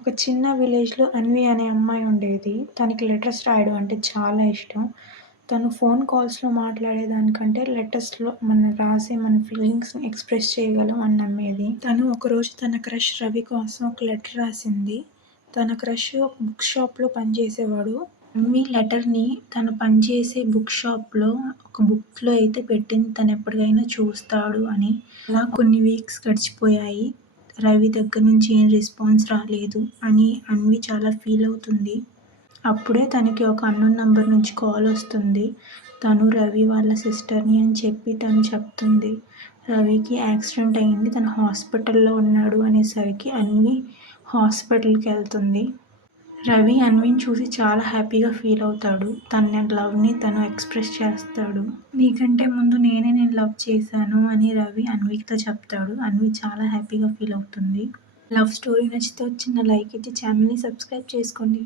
ఒక చిన్న విలేజ్‌లో అన్వి అనే అమ్మాయి ఉండేది. తనకి లెటర్స్ రాయడం అంటే చాలా ఇష్టం. తను ఫోన్ కాల్స్‌లో మాట్లాడేదానికంటే లెటర్స్‌లో మనం రాసి మన ఫీలింగ్స్‌ని ఎక్స్‌ప్రెస్ చేయగలం అని నమ్మేది. తను ఒకరోజు తన క్రష్ రవి కోసం ఒక లెటర్ రాసింది. తన క్రష్ ఒక బుక్ షాప్‌లో పనిచేసేవాడు. అన్వి లెటర్‌ని తను పనిచేసే బుక్ షాప్‌లో ఒక బుక్‌లో అయితే పెట్టింది తను ఎప్పటికైనా చూస్తాడు అని. అలా కొన్ని వీక్స్ గడిచిపోయాయి. రవి దగ్గర నుంచి ఏం రెస్పాన్స్ రాలేదు అని అన్వి చాలా ఫీల్ అవుతుంది. అప్పుడే తనకి ఒక అన్నోన్ నంబర్ నుంచి కాల్ వస్తుంది. తను రవి వాళ్ళ సిస్టర్‌ని అని చెప్పి తను చెప్తుంది. రవికి యాక్సిడెంట్ అయింది. తను హాస్పిటల్‌లో ఉన్నాడు అనేసరికి అన్వి హాస్పిటల్‌కెళ్తుంది. రవి అన్విని చూసి చాలా హ్యాపీగా ఫీల్ అవుతాడు. తన లవ్‌ని తను ఎక్స్‌ప్రెస్ చేస్తాడు. నీకంటే ముందు నేనే నేను లవ్ చేశాను అని రవి అన్వితో చెప్తాడు. అన్వి చాలా హ్యాపీగా ఫీల్ అవుతుంది. లవ్ స్టోరీ నచ్చితే చిన్న లైక్ ఇచ్చి ఛానల్‌ని సబ్స్క్రైబ్ చేసుకోండి.